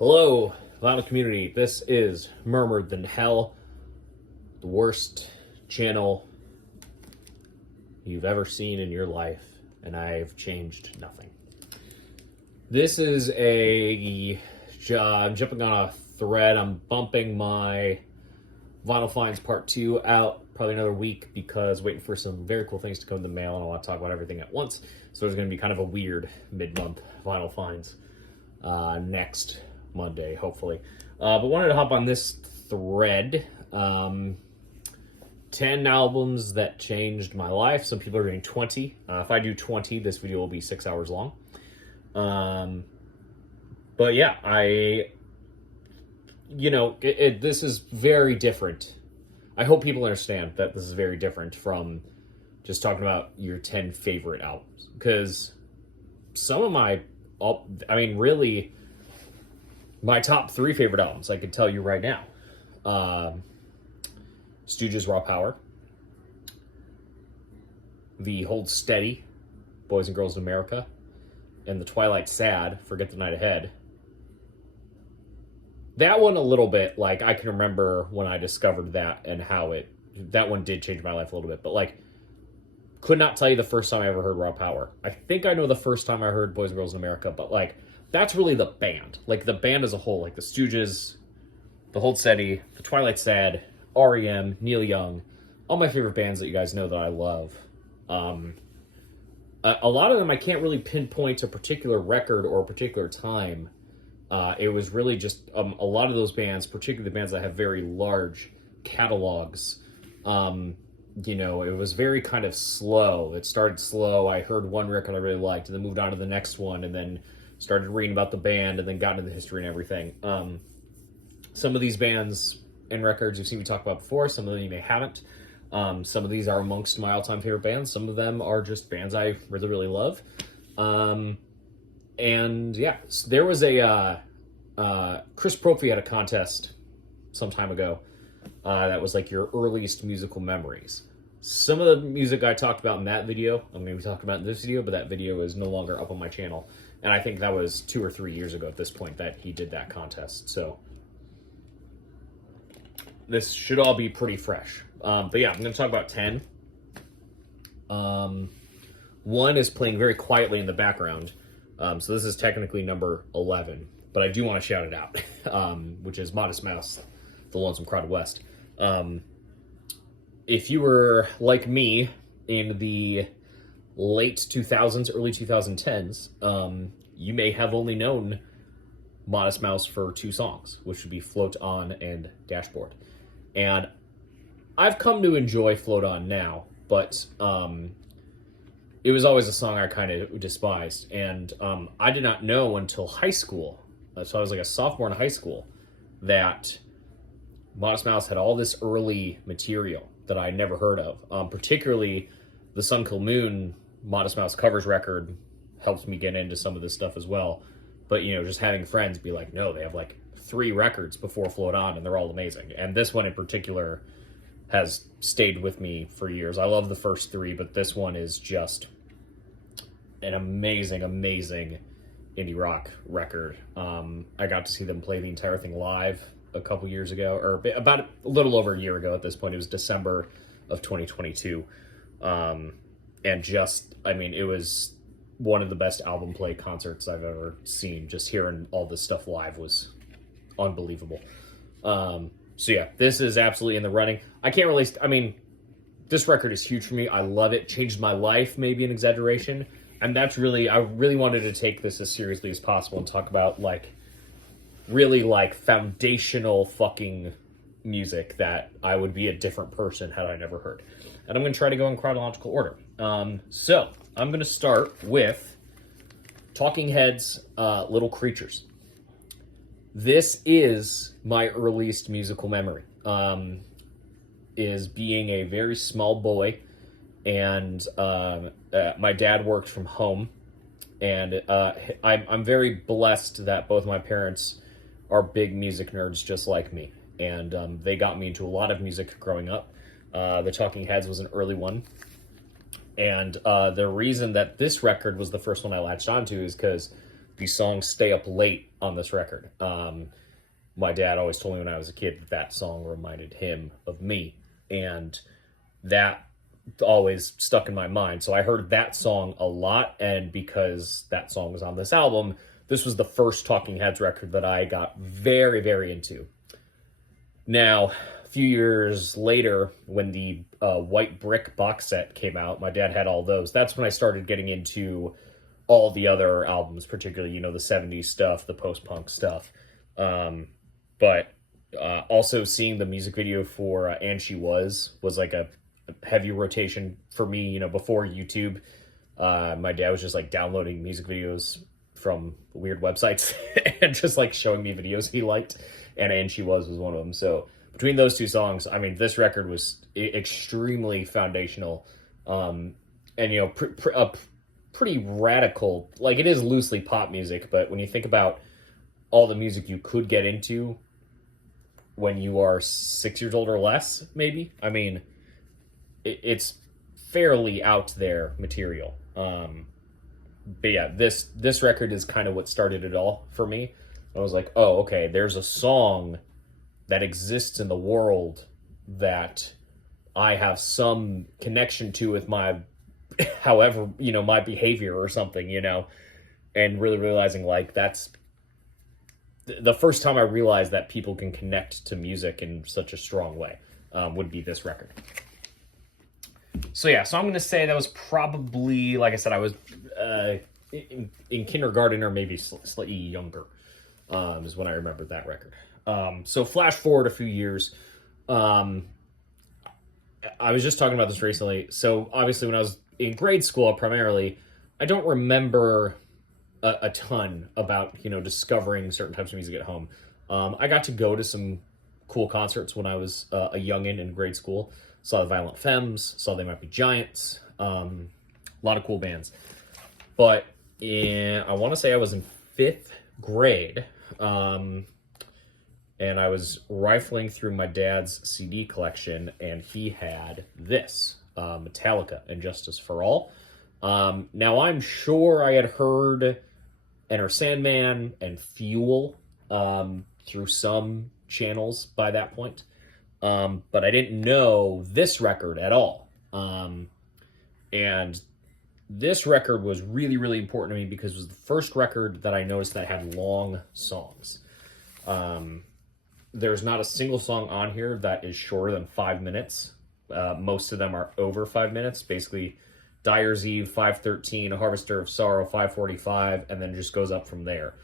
Hello, vinyl community. This is Murmured Than Hell, the worst channel you've ever seen in your life, and I've changed nothing. This is I'm jumping on a thread. I'm bumping my Vinyl Finds Part 2 out probably another week because waiting for some very cool things to come in the mail, and I want to talk about everything at once. So there's going to be kind of a weird mid-month Vinyl Finds next Monday, hopefully. But wanted to hop on this thread. 10 albums that changed my life. Some people are doing 20. If I do 20, this video will be 6 hours long. But yeah, this is very different. I hope people understand that this is very different from just talking about your 10 favorite albums. Because some of really, my top 3 favorite albums, I could tell you right now. Stooges' Raw Power. The Hold Steady, Boys and Girls in America. And the Twilight Sad, Forget the Night Ahead. That one a little bit, I can remember when I discovered that and how that one did change my life a little bit. But, could not tell you the first time I ever heard Raw Power. I think I know the first time I heard Boys and Girls in America, but, that's really the band. The band as a whole, the Stooges, the Hold Steady, the Twilight Sad, R.E.M., Neil Young, all my favorite bands that you guys know that I love. A lot of them I can't really pinpoint a particular record or a particular time. It was really just a lot of those bands, particularly the bands that have very large catalogs. It was very kind of slow. It started slow. I heard one record I really liked and then moved on to the next one and then started reading about the band and then got into the history and everything. Some of these bands and records you've seen me talk about before. Some of them you may haven't. Some of these are amongst my all-time favorite bands. Some of them are just bands I really, really love. And yeah, there was Chris Prophy had a contest some time ago that was your earliest musical memories. Some of the music I talked about in that video, I'm going to be talking about in this video, but that video is no longer up on my channel. And I think that was 2 or 3 years ago at this point that he did that contest. So this should all be pretty fresh. But yeah, I'm going to talk about 10. One is playing very quietly in the background. So this is technically number 11. But I do want to shout it out, which is Modest Mouse, The Lonesome Crowded West. If you were like me in the late 2000s, early 2010s, you may have only known Modest Mouse for 2 songs, which would be Float On and Dashboard. And I've come to enjoy Float On now, but it was always a song I kind of despised. And I did not know until high school, so I was a sophomore in high school, that Modest Mouse had all this early material that I had never heard of. Particularly the Sun Kil Moon Modest Mouse covers record helped me get into some of this stuff as well. But, just having friends be like, no, they have 3 records before Float On, and they're all amazing. And this one in particular has stayed with me for years. I love the first 3, but this one is just an amazing, amazing indie rock record. I got to see them play the entire thing live a couple years ago, or about a little over a year ago at this point. It was December of 2022. And it was one of the best album play concerts I've ever seen. Just hearing all this stuff live was unbelievable. So yeah, this is absolutely in the running. This record is huge for me. I love it. Changed my life, maybe an exaggeration. And I really wanted to take this as seriously as possible and talk about really foundational fucking music that I would be a different person had I never heard. And I'm going to try to go in chronological order. So I'm going to start with Talking Heads' Little Creatures. This is my earliest musical memory, is being a very small boy, and my dad worked from home, and I'm very blessed that both my parents are big music nerds just like me, and they got me into a lot of music growing up. The Talking Heads was an early one, and the reason that this record was the first one I latched onto is because the song Stay Up Late on this record. My dad always told me when I was a kid that song reminded him of me, and that always stuck in my mind. So I heard that song a lot, and because that song was on this album, this was the first Talking Heads record that I got very, very into. Now, a few years later, when the White Brick box set came out, my dad had all those. That's when I started getting into all the other albums, particularly, the 70s stuff, the post-punk stuff. But also seeing the music video for And She Was like a heavy rotation for me, before YouTube. My dad was just like downloading music videos from weird websites and just like showing me videos he liked, and She Was one of them. So between those two songs, I mean, this record was extremely foundational, and pretty radical. Like, it is loosely pop music, but when you think about all the music you could get into when you are 6 years old or less, maybe, I mean, it's fairly out there material. But yeah, this record is kind of what started it all for me. I was like, oh, okay, there's a song that exists in the world that I have some connection to with my, however, my behavior or something, and really realizing, like, that's the first time I realized that people can connect to music in such a strong way, would be this record. So yeah, so I'm going to say that was probably, like I said, I was in kindergarten or maybe slightly younger, is when I remembered that record. So flash forward a few years. I was just talking about this recently. So obviously when I was in grade school, primarily, I don't remember a ton about, discovering certain types of music at home. I got to go to some cool concerts when I was a youngin' in grade school. Saw the Violent Femmes, saw They Might Be Giants, a lot of cool bands. But I want to say I was in 5th grade, and I was rifling through my dad's CD collection, and he had this, Metallica, and Justice for All. Now, I'm sure I had heard Enter Sandman and Fuel through some channels by that point. But I didn't know this record at all. And this record was really, really important to me because it was the first record that I noticed that had long songs. There's not a single song on here that is shorter than 5 minutes. Most of them are over 5 minutes. Basically, Dyer's Eve, 5:13, Harvester of Sorrow, 5:45, and then just goes up from there.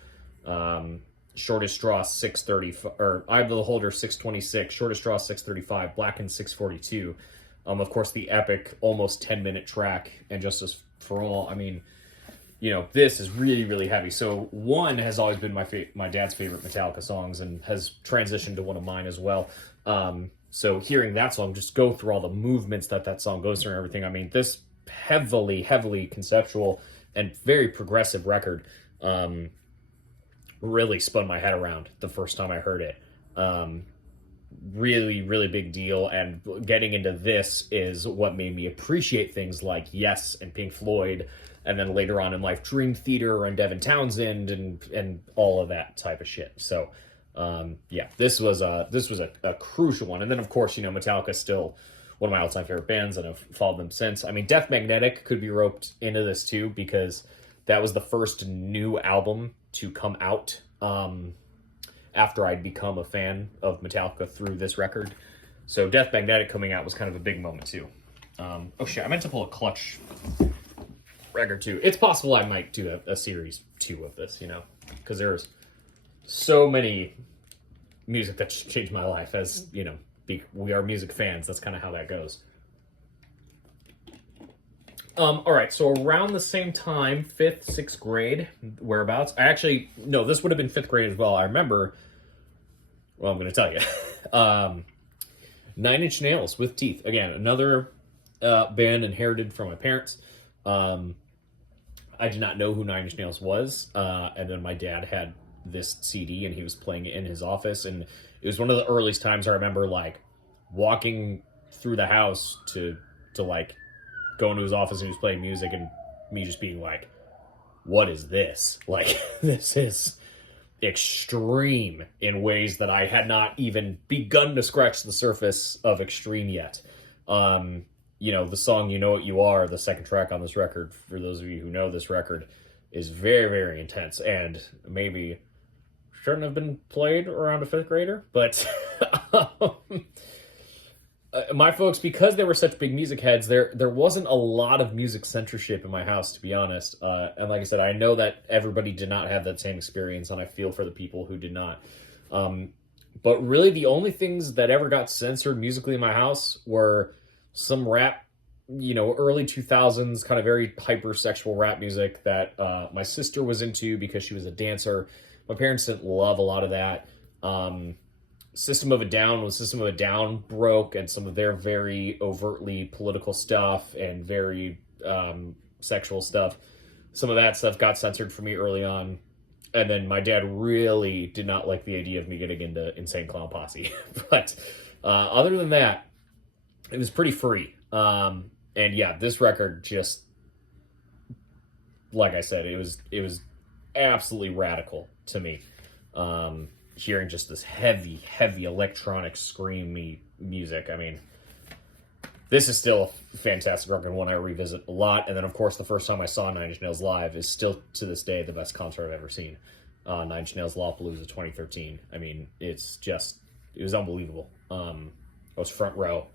Shortest Straw, 6:30, or Eye of the Beholder, 6:26, Shortest Straw, 6:35, Blackened, 6:42. Of course, the epic, almost 10-minute track, and Justice for All. I mean, this is really, really heavy. So one has always been my dad's favorite Metallica songs, and has transitioned to one of mine as well. So hearing that song, just go through all the movements that song goes through and everything. I mean, this heavily, heavily conceptual and very progressive record, really spun my head around the first time I heard it. Really, really big deal. And getting into this is what made me appreciate things like Yes and Pink Floyd, and then later on in life, Dream Theater and Devin Townsend and all of that type of shit. So, yeah, this was a crucial one. And then, of course, Metallica is still one of my all-time favorite bands, and I've followed them since. I mean, Death Magnetic could be roped into this too, because that was the first new album to come out after I'd become a fan of Metallica through this record. So Death Magnetic coming out was kind of a big moment too. Oh shit, I meant to pull a Clutch record too. It's possible I might do a series 2 of this, because there's so many music that changed my life. As we are music fans, that's kind of how that goes. All right, so around the same time, 5th, 6th grade, whereabouts. This would have been 5th grade as well. I remember, well, I'm going to tell you. 9 Inch Nails with Teeth. Again, another band inherited from my parents. I did not know who 9 Inch Nails was, and then my dad had this CD, and he was playing it in his office, and it was one of the earliest times I remember, like, walking through the house to like, go into his office, and he was playing music, and me just being like, what is this? Like, this is extreme in ways that I had not even begun to scratch the surface of extreme yet. The song "You Know What You Are," the second track on this record, for those of you who know this record, is very, very intense, and maybe shouldn't have been played around a fifth grader, but my folks, because they were such big music heads, there wasn't a lot of music censorship in my house, to be honest. And like I said, I know that everybody did not have that same experience, and I feel for the people who did not. But really, the only things that ever got censored musically in my house were some rap, early 2000s, kind of very hypersexual rap music that my sister was into because she was a dancer. My parents didn't love a lot of that. System of a Down, when System of a Down broke, and some of their very overtly political stuff and very sexual stuff, some of that stuff got censored for me early on. And then my dad really did not like the idea of me getting into Insane Clown Posse. But other than that, it was pretty free. And yeah, this record just, like I said, it was absolutely radical to me. Hearing just this heavy, heavy electronic screamy music. I mean, this is still a fantastic record, one I revisit a lot. And then, of course, the first time I saw Nine Inch Nails live is still, to this day, the best concert I've ever seen. Nine Inch Nails Lollapalooza 2013. I mean, it was unbelievable. I was front row.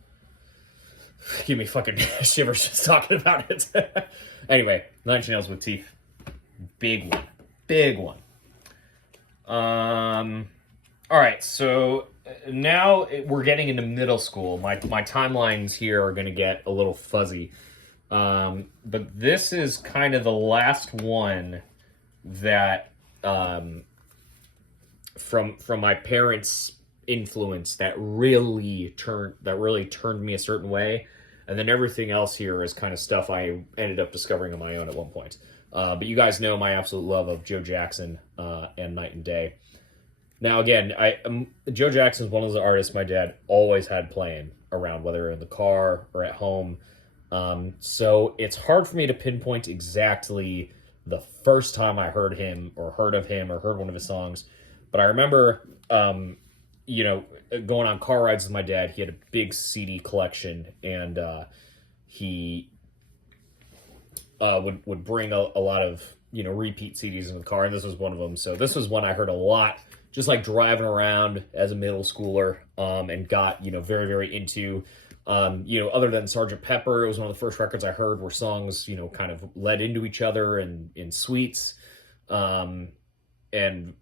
Give me fucking shivers just talking about it. Anyway, Nine Inch Nails with Teeth. Big one. Big one. All right, so now we're getting into middle school. My timelines here are going to get a little fuzzy. But this is kind of the last one that, from my parents' influence, that really turned me a certain way. And then everything else here is kind of stuff I ended up discovering on my own at one point. But you guys know my absolute love of Joe Jackson and Night and Day. Now, again, Joe Jackson is one of those artists my dad always had playing around, whether in the car or at home. So it's hard for me to pinpoint exactly the first time I heard him or heard of him or heard one of his songs. But I remember, going on car rides with my dad. He had a big CD collection, and he would bring a lot of, repeat CDs in the car, and this was one of them. So this was one I heard a lot, just like driving around as a middle schooler, and got, very, very into. Other than Sgt. Pepper, it was one of the first records I heard where songs, kind of led into each other and in suites. And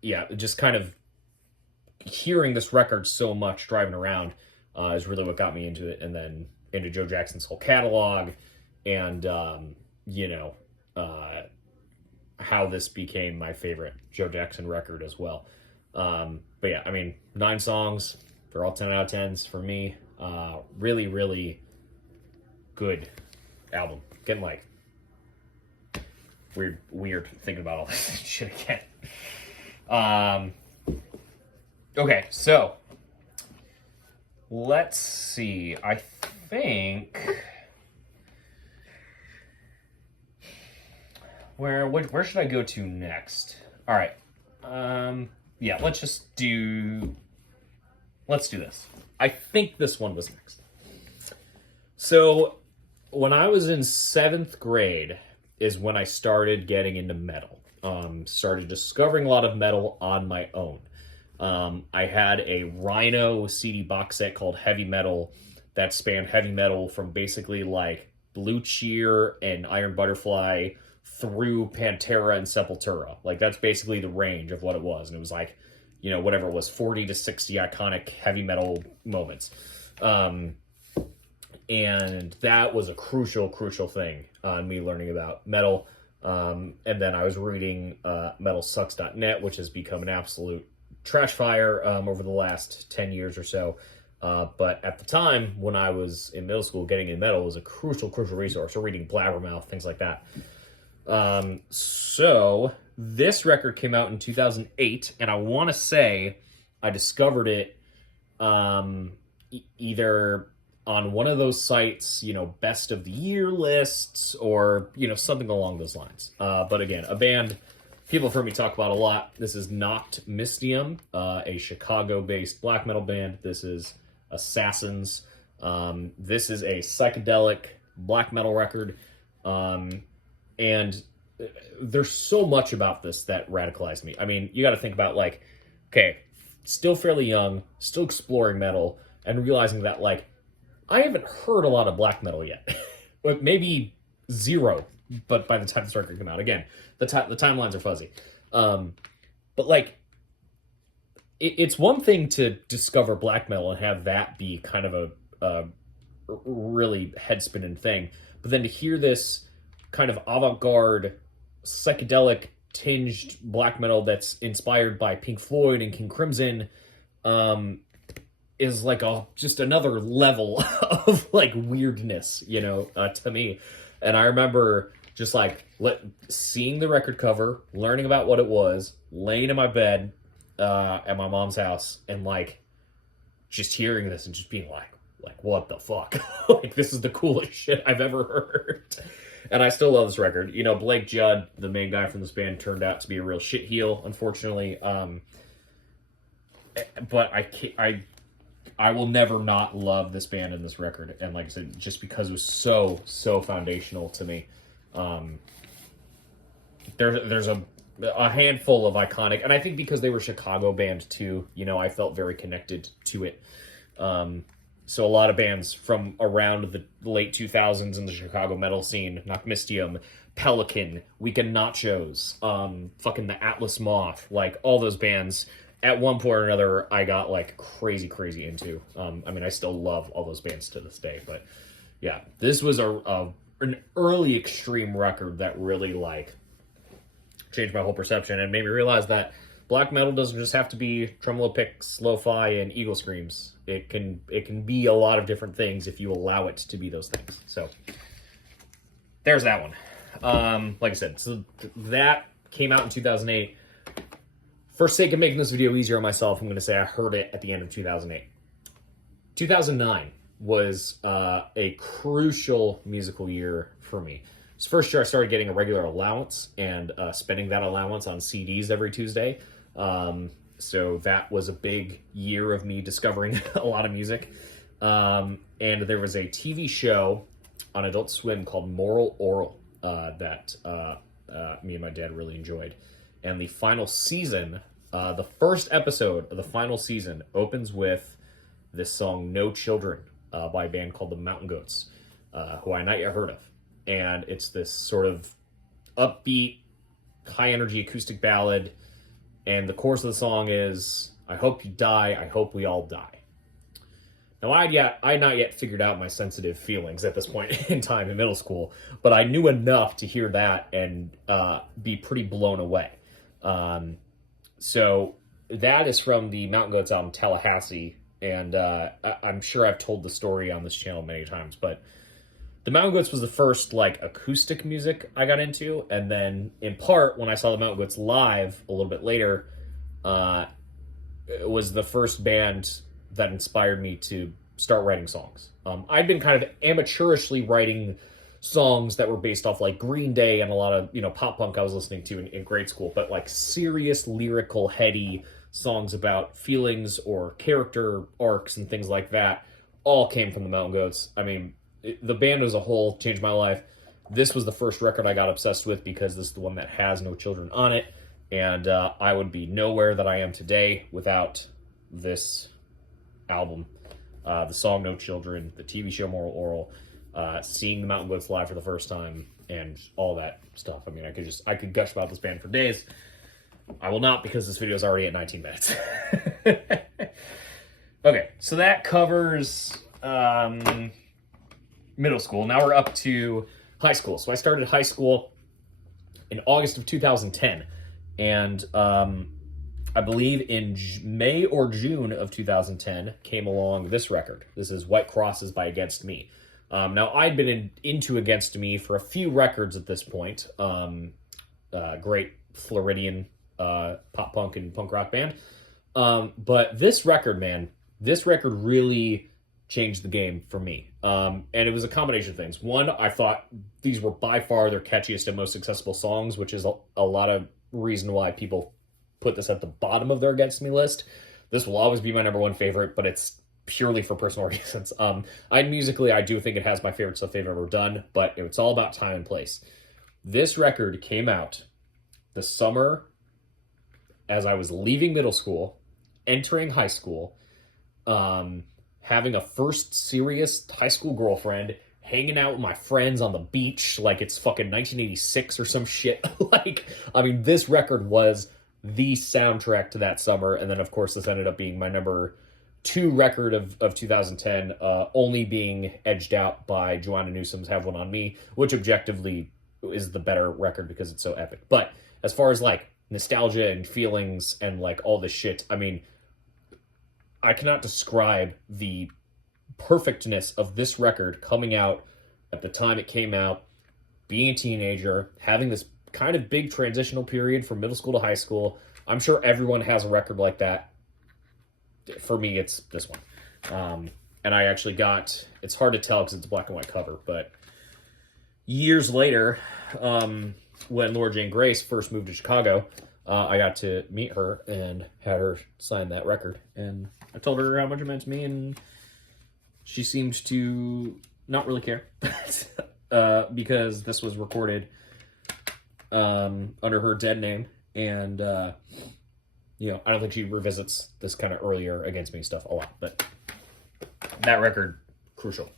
yeah, just kind of hearing this record so much driving around is really what got me into it. And then into Joe Jackson's whole catalog, and, how this became my favorite Joe Jackson record as well. But yeah, I mean, 9 songs, they're all 10 out of 10s for me. Really, really good album. Getting like weird thinking about all this shit again. Okay, so let's see. I think where should I go to next? All right. Yeah, let's do this. I think this one was next. So, when I was in 7th grade is when I started getting into metal. Started discovering a lot of metal on my own. I had a Rhino CD box set called Heavy Metal that spanned heavy metal from basically like Blue Cheer and Iron Butterfly through Pantera and Sepultura. Like, that's basically the range of what it was. And it was like, whatever it was, 40 to 60 iconic heavy metal moments. And that was a crucial thing on me learning about metal. And then I was reading metalsucks.net, which has become an absolute trash fire over the last 10 years or so. But at the time, when I was in middle school, getting in metal was a crucial resource. So reading Blabbermouth, things like that. So this record came out in 2008, and I want to say I discovered it either on one of those sites, best of the year lists, or, something along those lines. But again, a band people have heard me talk about a lot. This is not Mysium, a Chicago-based black metal band. This is Assassins. This is a psychedelic black metal record. And there's so much about this that radicalized me. I mean, you got to think about, like, okay, still fairly young, still exploring metal, and realizing that, like, I haven't heard a lot of black metal yet. But maybe zero, but by the time this record came out. Again, the timelines are fuzzy. But, like, it's one thing to discover black metal and have that be kind of a really head-spinning thing. But then to hear this kind of avant-garde, psychedelic tinged black metal that's inspired by Pink Floyd and King Crimson is like just another level of like weirdness, you know, to me. And I remember just like seeing the record cover, learning about what it was, laying in my bed at my mom's house, and like just hearing this and just being like what the fuck? Like, this is the coolest shit I've ever heard. And I still love this record. You know, Blake Judd, the main guy from this band, turned out to be a real shitheel, unfortunately. But I will never not love this band and this record. And like I said, just because it was so foundational to me. There's a handful of iconic, and I think because they were Chicago band too, you know, I felt very connected to it. So a lot of bands from around the late 2000s in the Chicago metal scene, knock Mysium, Pelican, Weekend Nachos, fucking the Atlas Moth, like all those bands, at one point or another, I got like crazy into. I mean, I still love all those bands to this day, but yeah, this was an early extreme record that really like changed my whole perception and made me realize that black metal doesn't just have to be tremolo picks, lo-fi, and eagle screams. It can be a lot of different things if you allow it to be those things. So there's that one. Like I said, so that came out in 2008. For sake of making this video easier on myself, I'm going to say I heard it at the end of 2008. 2009 was a crucial musical year for me. It's the first year I started getting a regular allowance and spending that allowance on CDs every Tuesday. So that was a big year of me discovering a lot of music. And there was a TV show on Adult Swim called Moral Oral that me and my dad really enjoyed. And the final season, the first episode of the final season opens with this song No Children by a band called the Mountain Goats, who I not yet heard of. And it's this sort of upbeat, high-energy acoustic ballad. And the chorus of the song is, I hope you die, I hope we all die. Now, I had not yet figured out my sensitive feelings at this point in time in middle school, but I knew enough to hear that and be pretty blown away. So that is from the Mountain Goats album, Tallahassee, and I'm sure I've told the story on this channel many times, but the Mountain Goats was the first, like, acoustic music I got into, and then, in part, when I saw the Mountain Goats live a little bit later, it was the first band that inspired me to start writing songs. I'd been kind of amateurishly writing songs that were based off, like, Green Day and a lot of, you know, pop punk I was listening to in grade school, but, like, serious, lyrical, heady songs about feelings or character arcs and things like that all came from the Mountain Goats. I mean, the band as a whole changed my life. This was the first record I got obsessed with because this is the one that has No Children on it, and I would be nowhere that I am today without this album. The song No Children, the TV show Moral Oral, seeing the Mountain Goats live for the first time, and all that stuff. I mean, I could gush about this band for days. I will not, because this video is already at 19 minutes. Okay, so that covers middle school. Now we're up to high school. So I started high school in August of 2010, and I believe in May or June of 2010 came along this record. This is White Crosses by Against Me. Now, I'd been into Against Me for a few records at this point. Great Floridian pop punk and punk rock band. But this record, man, this record really changed the game for me. And it was a combination of things. One, I thought these were by far their catchiest and most accessible songs, which is a lot of reason why people put this at the bottom of their against me list. This will always be my number one favorite, but it's purely for personal reasons. Musically, I do think it has my favorite stuff they've ever done, but it's all about time and place. This record came out the summer as I was leaving middle school, entering high school, having a first serious high school girlfriend, hanging out with my friends on the beach like it's fucking 1986 or some shit. This record was the soundtrack to that summer, and then of course this ended up being my number 2 record of 2010, only being edged out by Joanna Newsom's Have One On Me, which objectively is the better record because it's so epic. But as far as like nostalgia and feelings and like all this shit, I cannot describe the perfectness of this record coming out at the time it came out, being a teenager, having this kind of big transitional period from middle school to high school. I'm sure everyone has a record like that. For me, it's this one. And I actually got, it's hard to tell because it's a black and white cover, but years later, when Laura Jane Grace first moved to Chicago, I got to meet her and had her sign that record. And I told her how much it meant to me, and she seemed to not really care. Because this was recorded under her dead name. And, I don't think she revisits this kind of earlier Against Me stuff a lot. But that record, crucial.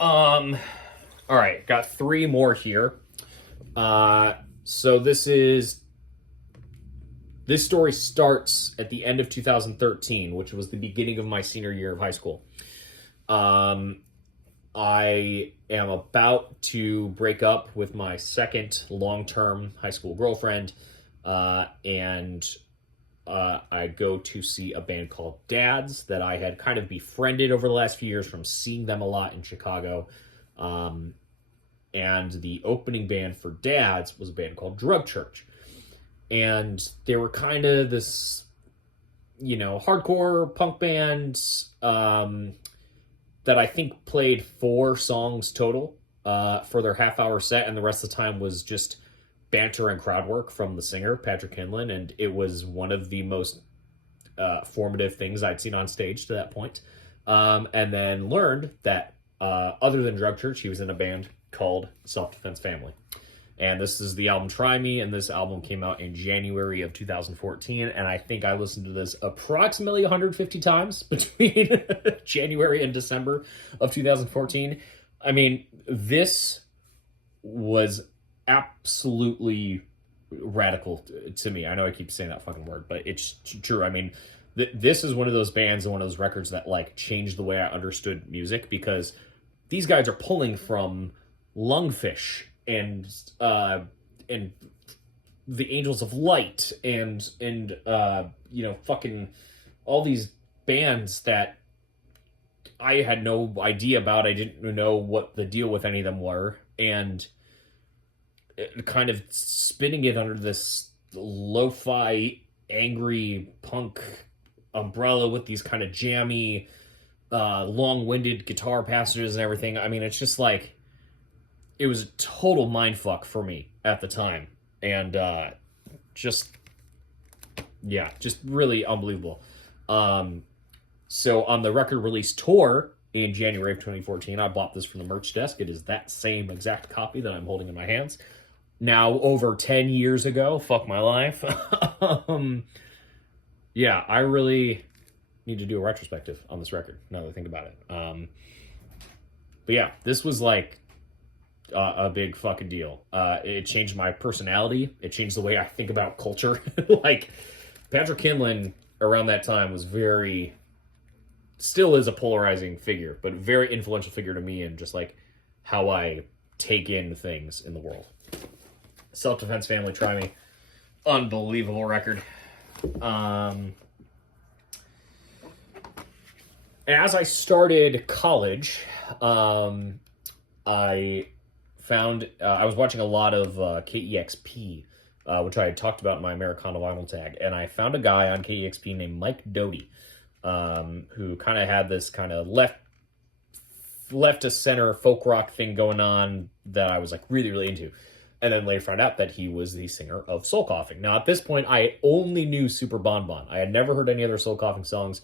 All right, got 3 more here. So this story starts at the end of 2013, which was the beginning of my senior year of high school. I am about to break up with my second long-term high school girlfriend, and I go to see a band called Dads that I had kind of befriended over the last few years from seeing them a lot in Chicago. And the opening band for Dads was a band called Drug Church. And they were kind of this, hardcore punk band that I think played 4 songs total for their half-hour set, and the rest of the time was just banter and crowd work from the singer, Patrick Hinlin, and it was one of the most formative things I'd seen on stage to that point. And then learned that other than Drug Church, he was in a band called Self-Defense Family. And this is the album Try Me, and this album came out in January of 2014, and I think I listened to this approximately 150 times between January and December of 2014. This was absolutely radical to me. I know I keep saying that fucking word, but it's true. This is one of those bands and one of those records that like changed the way I understood music, because these guys are pulling from Lungfish and the Angels of Light and fucking all these bands that I had no idea about. I didn't know what the deal with any of them were, and kind of spinning it under this lo-fi, angry punk umbrella with these kind of jammy, long-winded guitar passages and everything. It's just like, it was a total mindfuck for me at the time. And just really unbelievable. So on the record release tour in January of 2014, I bought this from the merch desk. It is that same exact copy that I'm holding in my hands. Now, over 10 years ago, fuck my life. I really need to do a retrospective on this record, now that I think about it. But yeah, this was like a big fucking deal. It changed my personality. It changed the way I think about culture. Like, Patrick Hinlin around that time was still is a polarizing figure, but a very influential figure to me, and just like how I take in things in the world. Self-Defense Family, Try Me. Unbelievable record. As I started college, I found I was watching a lot of KEXP, which I had talked about in my Americana vinyl tag, and I found a guy on KEXP named Mike Doty, who kind of had this kind of left to center folk rock thing going on that I was like really, really into. and then later found out that he was the singer of Soul Coughing. Now, at this point, I only knew Super Bon Bon. I had never heard any other Soul Coughing songs,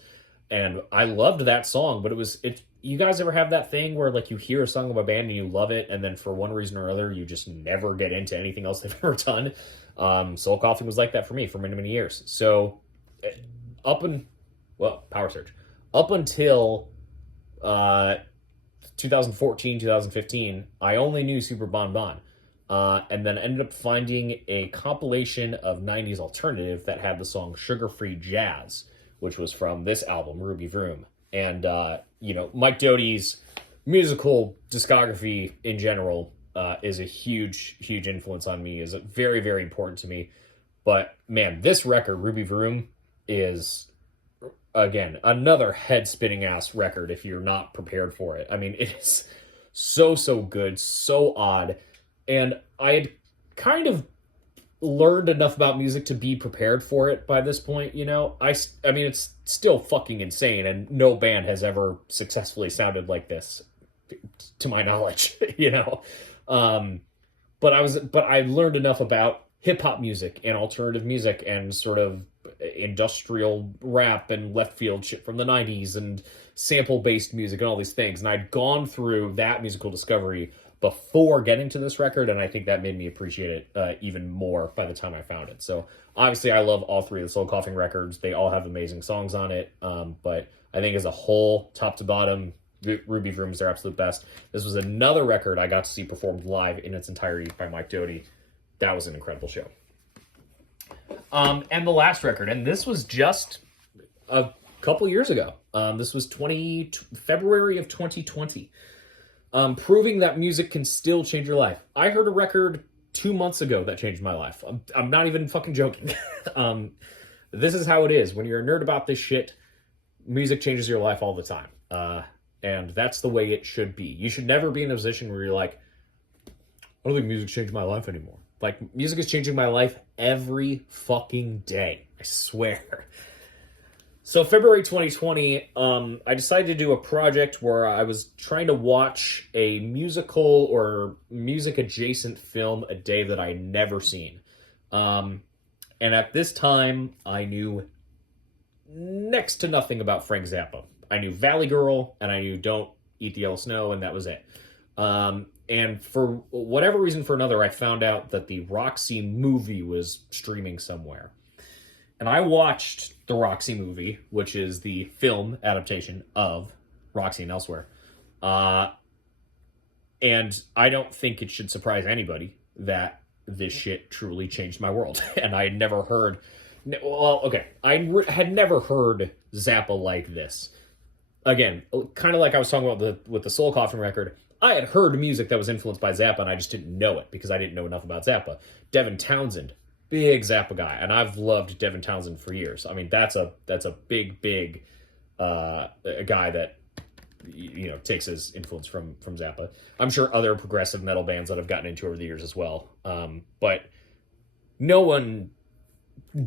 and I loved that song, but it. You guys ever have that thing where, like, you hear a song of a band and you love it, and then for one reason or other, you just never get into anything else they've ever done? Soul Coughing was like that for me for many, many years. So, Power Surge. Up until 2014, 2015, I only knew Super Bon Bon. And then ended up finding a compilation of 90s alternative that had the song Sugar Free Jazz, which was from this album, Ruby Vroom. And, Mike Doty's musical discography in general is a huge, huge influence on me, is very, very important to me. But, man, this record, Ruby Vroom, is, again, another head-spinning ass record if you're not prepared for it. I mean, it is so, so good, so odd. And I had kind of learned enough about music to be prepared for it by this point, I mean, it's still fucking insane, and no band has ever successfully sounded like this, to my knowledge, But I learned enough about hip-hop music and alternative music and sort of industrial rap and left field shit from the 90s and sample-based music and all these things. And I'd gone through that musical discovery before getting to this record, and I think that made me appreciate it even more by the time I found it. So obviously I love all three of the Soul Coughing records. They all have amazing songs on it, but I think as a whole, top to bottom, Ruby Vroom is their absolute best. This was another record I got to see performed live in its entirety by Mike Doty. That was an incredible show. And the last record, and this was just a couple years ago. This was February of 2020. Proving that music can still change your life. I heard a record 2 months ago that changed my life. I'm not even fucking joking. This is how it is. When you're a nerd about this shit, music changes your life all the time. And that's the way it should be. You should never be in a position where you're like, I don't think music's changed my life anymore. Like, music is changing my life every fucking day. I swear. So February 2020, I decided to do a project where I was trying to watch a musical or music-adjacent film a day that I'd never seen. And at this time, I knew next to nothing about Frank Zappa. I knew Valley Girl, and I knew Don't Eat the Yellow Snow, and that was it. And for whatever reason for another, I found out that the Roxy movie was streaming somewhere. And I watched the Roxy movie, which is the film adaptation of Roxy and Elsewhere. And I don't think it should surprise anybody that this shit truly changed my world. And I had never heard... Well, okay. Had never heard Zappa like this. Again, kind of like I was talking about with the Soul Coughing record, I had heard music that was influenced by Zappa, and I just didn't know it because I didn't know enough about Zappa. Devin Townsend, big Zappa guy, and I've loved Devin Townsend for years. I mean, that's a big a guy that takes his influence from Zappa. I'm sure other progressive metal bands that I've gotten into over the years as well. But no one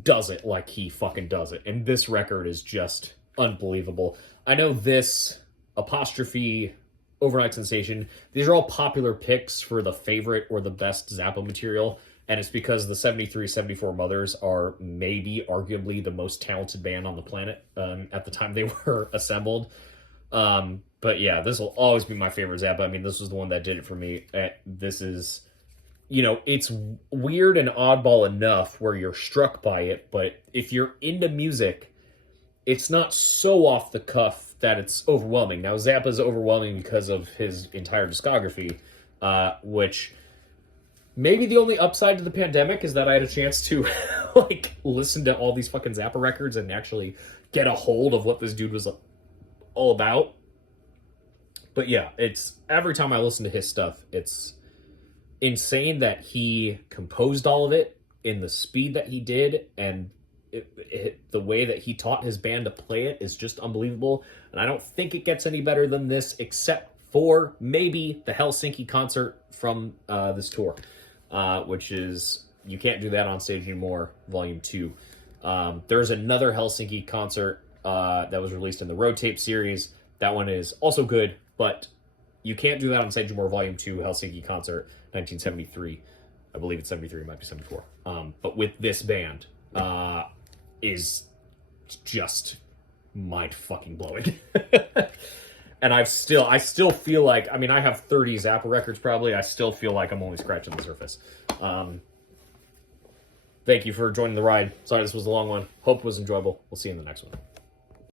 does it like he fucking does it, and this record is just unbelievable. I know this apostrophe Overnight Sensation, these are all popular picks for the favorite or the best Zappa material, and it's because the 73, 74 Mothers are maybe arguably the most talented band on the planet at the time they were assembled. But yeah, this will always be my favorite Zappa. I mean, this was the one that did it for me. This is, it's weird and oddball enough where you're struck by it, but if you're into music, it's not so off the cuff that it's overwhelming. Now, Zappa's overwhelming because of his entire discography, which maybe the only upside to the pandemic is that I had a chance to listen to all these fucking Zappa records and actually get a hold of what this dude was all about. But yeah, it's every time I listen to his stuff, it's insane that he composed all of it in the speed that he did, and the way that he taught his band to play it is just unbelievable. And I don't think it gets any better than this, except for maybe the Helsinki concert from this tour, which is You Can't Do That on Stage Anymore, Volume 2. There's another Helsinki concert that was released in the Road Tape series. That one is also good, but You Can't Do That on Stage Anymore, Volume 2, Helsinki concert, 1973. I believe it's 73, it might be 74. But with this band, is just mind fucking blowing. And I still feel like, I mean, I have 30 Zappa records probably. I still feel like I'm only scratching the surface. Thank you for joining the ride. Sorry this was a long one. Hope it was enjoyable. We'll see you in the next one.